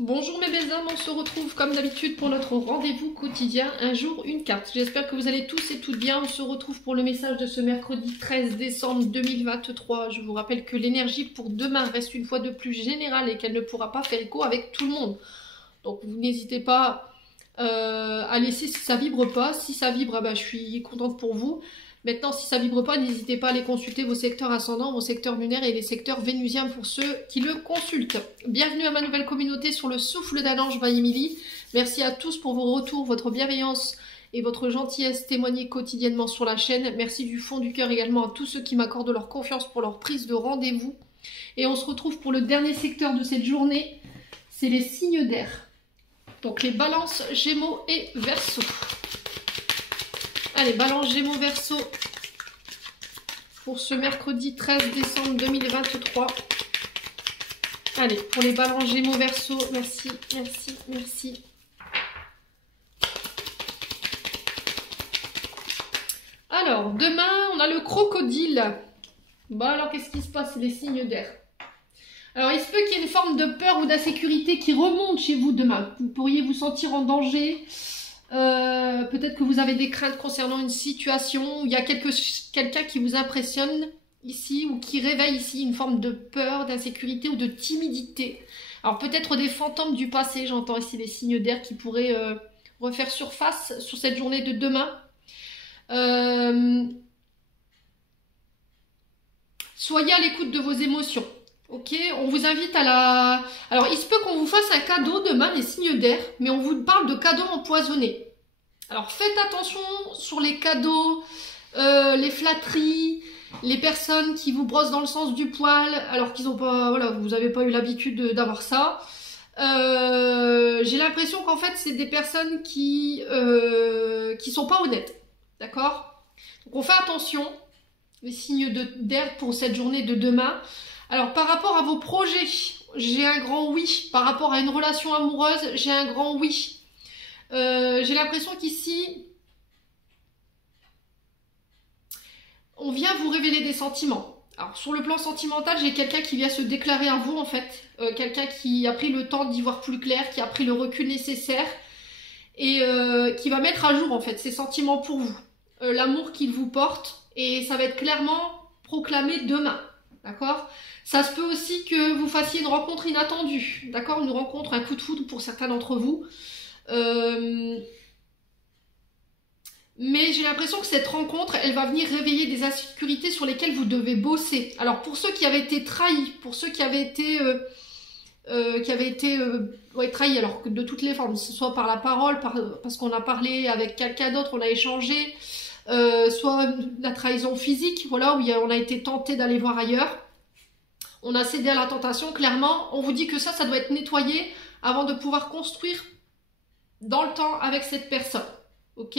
Bonjour mes belles âmes, on se retrouve comme d'habitude pour notre rendez-vous quotidien, un jour une carte. J'espère que vous allez tous et toutes bien. On se retrouve pour le message de ce mercredi 13 décembre 2023. Je vous rappelle que l'énergie pour demain reste une fois de plus générale et qu'elle ne pourra pas faire écho avec tout le monde. Donc vous n'hésitez pas à laisser si ça vibre pas. Si ça vibre, je suis contente pour vous. Maintenant, si ça vibre pas, n'hésitez pas à aller consulter vos secteurs ascendants, vos secteurs lunaires et les secteurs vénusiens pour ceux qui le consultent. Bienvenue à ma nouvelle communauté sur le souffle d'un ange by Émilie. Merci à tous pour vos retours, votre bienveillance et votre gentillesse témoignée quotidiennement sur la chaîne. Merci du fond du cœur également à tous ceux qui m'accordent leur confiance pour leur prise de rendez-vous. Et on se retrouve pour le dernier secteur de cette journée, c'est les signes d'air. Donc les balances, gémeaux et verseaux. Allez, balance Gémeaux Verseau pour ce mercredi 13 décembre 2023. Allez, pour les balances Gémeaux Verseau, merci, merci, merci. Alors, demain, on a le crocodile. Bon, alors, qu'est-ce qui se passe? Les signes d'air. Alors, il se peut qu'il y ait une forme de peur ou d'insécurité qui remonte chez vous demain. Vous pourriez vous sentir en danger. Peut-être que vous avez des craintes concernant une situation où il y a quelqu'un qui vous impressionne ici ou qui réveille ici une forme de peur, d'insécurité ou de timidité. Alors peut-être des fantômes du passé, j'entends ici des signes d'air qui pourraient refaire surface sur cette journée de demain. Soyez à l'écoute de vos émotions. Ok, on vous invite à la... Alors, il se peut qu'on vous fasse un cadeau demain, les signes d'air, mais on vous parle de cadeaux empoisonnés. Alors, faites attention sur les cadeaux, les flatteries, les personnes qui vous brossent dans le sens du poil, alors qu'ils n'ont pas... Voilà, vous n'avez pas eu l'habitude d'avoir ça. J'ai l'impression qu'en fait, c'est des personnes qui sont pas honnêtes. D'accord? Donc, on fait attention, les signes d'air pour cette journée de demain. Alors, par rapport à vos projets, j'ai un grand oui. Par rapport à une relation amoureuse, j'ai un grand oui. J'ai l'impression qu'ici, on vient vous révéler des sentiments. Alors, sur le plan sentimental, j'ai quelqu'un qui vient se déclarer à vous, en fait. Quelqu'un qui a pris le temps d'y voir plus clair, qui a pris le recul nécessaire et qui va mettre à jour, en fait, ses sentiments pour vous. L'amour qu'il vous porte, et ça va être clairement proclamé demain. D'accord? Ça se peut aussi que vous fassiez une rencontre inattendue, d'accord? Une rencontre, un coup de foudre pour certains d'entre vous. Mais j'ai l'impression que cette rencontre, elle va venir réveiller des insécurités sur lesquelles vous devez bosser. Alors pour ceux qui avaient été trahis, pour ceux qui avaient été, trahis, alors que de toutes les formes, que ce soit par la parole, parce qu'on a parlé avec quelqu'un d'autre, on a échangé, soit la trahison physique, voilà, où on a été tenté d'aller voir ailleurs. On a cédé à la tentation, clairement. On vous dit que ça doit être nettoyé avant de pouvoir construire dans le temps avec cette personne. Ok?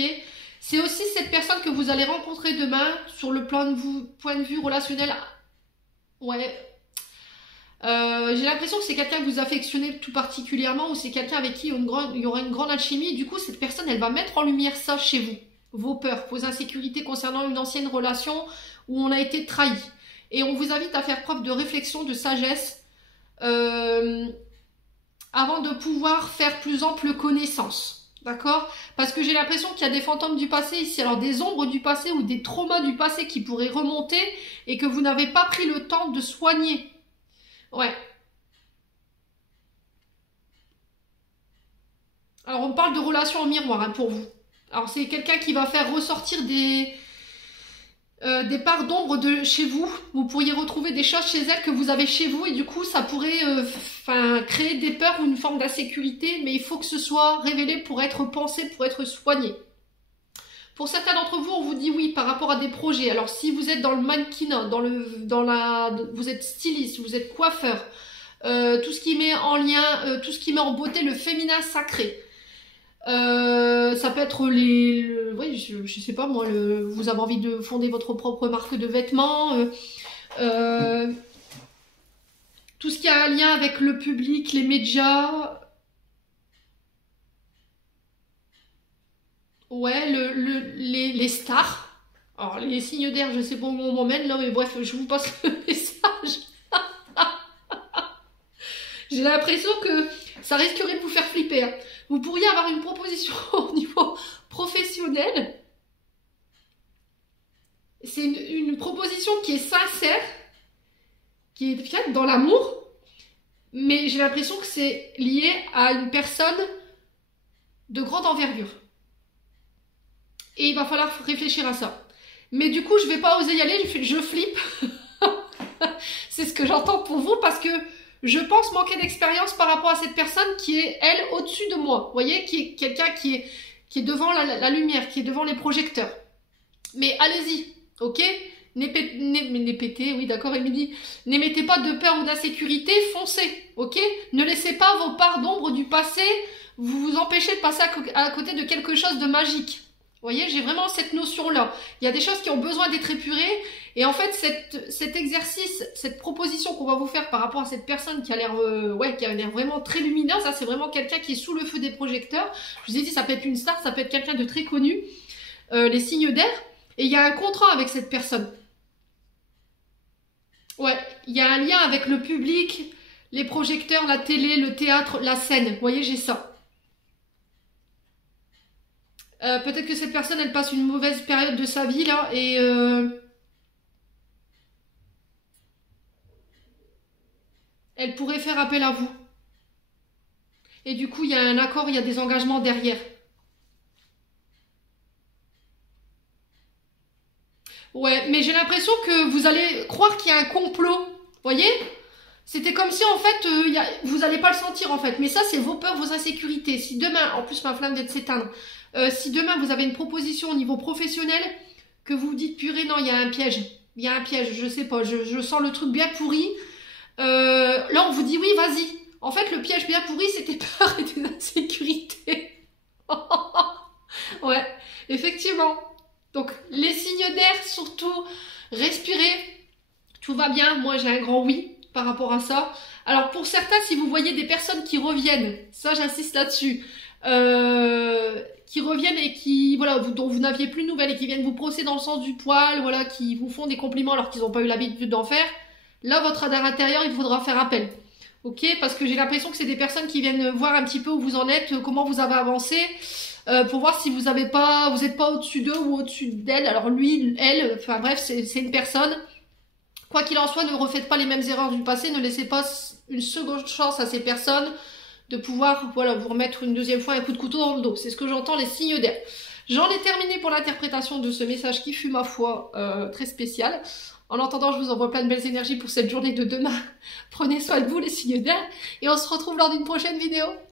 C'est aussi cette personne que vous allez rencontrer demain sur le point de vue relationnel. Ouais. J'ai l'impression que c'est quelqu'un que vous affectionnez tout particulièrement ou c'est quelqu'un avec qui il y aura une grande alchimie. Du coup, cette personne, elle va mettre en lumière ça chez vous. Vos peurs, vos insécurités concernant une ancienne relation où on a été trahi. Et on vous invite à faire preuve de réflexion, de sagesse, avant de pouvoir faire plus ample connaissance. D'accord? Parce que j'ai l'impression qu'il y a des fantômes du passé ici, alors des ombres du passé ou des traumas du passé qui pourraient remonter et que vous n'avez pas pris le temps de soigner. Ouais. Alors on parle de relation en miroir hein, pour vous. Alors c'est quelqu'un qui va faire ressortir des parts d'ombre de chez vous. Vous pourriez retrouver des choses chez elle que vous avez chez vous et du coup ça pourrait créer des peurs ou une forme d'insécurité, mais il faut que ce soit révélé pour être pensé, pour être soigné. Pour certains d'entre vous, on vous dit oui par rapport à des projets. Alors si vous êtes dans le mannequinat, vous êtes styliste, vous êtes coiffeur, tout ce qui met en lien, tout ce qui met en beauté le féminin sacré. Ça peut être oui, je sais pas moi, vous avez envie de fonder votre propre marque de vêtements, tout ce qui a un lien avec le public, les médias, ouais, les stars. Alors les signes d'air, je sais pas où on m'emmène là, mais bref, je vous passe le message. J'ai l'impression que ça risquerait de vous faire flipper. Hein. Vous pourriez avoir une proposition au niveau professionnel. C'est une proposition qui est sincère, qui est faite dans l'amour, mais j'ai l'impression que c'est lié à une personne de grande envergure. Et il va falloir réfléchir à ça. Mais du coup, je vais pas oser y aller, je flippe. C'est ce que j'entends pour vous parce que je pense manquer d'expérience par rapport à cette personne qui est, elle, au-dessus de moi. Vous voyez, qui est quelqu'un qui est devant la lumière, qui est devant les projecteurs. Mais allez-y, ok? N'émettez, oui d'accord, Émilie. N'émettez pas de peur ou d'insécurité, foncez, ok? Ne laissez pas vos parts d'ombre du passé vous empêcher de passer à côté de quelque chose de magique. Vous voyez, j'ai vraiment cette notion-là. Il y a des choses qui ont besoin d'être épurées. Et en fait, cet exercice, cette proposition qu'on va vous faire par rapport à cette personne qui a l'air qui a l'air vraiment très lumineuse, ça c'est vraiment quelqu'un qui est sous le feu des projecteurs. Je vous ai dit, ça peut être une star, ça peut être quelqu'un de très connu. Les signes d'air. Et il y a un contrat avec cette personne. Ouais, il y a un lien avec le public, les projecteurs, la télé, le théâtre, la scène. Vous voyez, j'ai ça. Peut-être que cette personne, elle passe une mauvaise période de sa vie, là, et... elle pourrait faire appel à vous. Et du coup, il y a un accord, il y a des engagements derrière. Ouais, mais j'ai l'impression que vous allez croire qu'il y a un complot. Vous voyez? C'était comme si, en fait, vous n'allez pas le sentir, en fait. Mais ça, c'est vos peurs, vos insécurités. Si demain, en plus, ma flamme vient de s'éteindre. Si demain, vous avez une proposition au niveau professionnel, que vous vous dites, purée, non, il y a un piège. Il y a un piège, je sais pas, je sens le truc bien pourri. Là, on vous dit, oui, vas-y. En fait, le piège bien pourri, c'était peur et des insécurités. Ouais, effectivement. Donc, les signes d'air, surtout, respirez. Tout va bien. Moi, j'ai un grand oui par rapport à ça. Alors, pour certains, si vous voyez des personnes qui reviennent, ça, j'insiste là-dessus, qui reviennent et qui, voilà, dont vous n'aviez plus de nouvelles et qui viennent vous brosser dans le sens du poil, voilà, qui vous font des compliments alors qu'ils n'ont pas eu l'habitude d'en faire, là, votre radar intérieur, il faudra faire appel. Ok? Parce que j'ai l'impression que c'est des personnes qui viennent voir un petit peu où vous en êtes, comment vous avez avancé, pour voir si vous n'êtes pas au-dessus d'eux ou au-dessus d'elle. Alors lui, elle, enfin bref, c'est une personne. Quoi qu'il en soit, ne refaites pas les mêmes erreurs du passé, ne laissez pas une seconde chance à ces personnes de pouvoir, voilà, vous remettre une deuxième fois un coup de couteau dans le dos. C'est ce que j'entends, les signes d'air. J'en ai terminé pour l'interprétation de ce message qui fut, ma foi, très spécial. En attendant, je vous envoie plein de belles énergies pour cette journée de demain. Prenez soin de vous, les signes d'air, et on se retrouve lors d'une prochaine vidéo.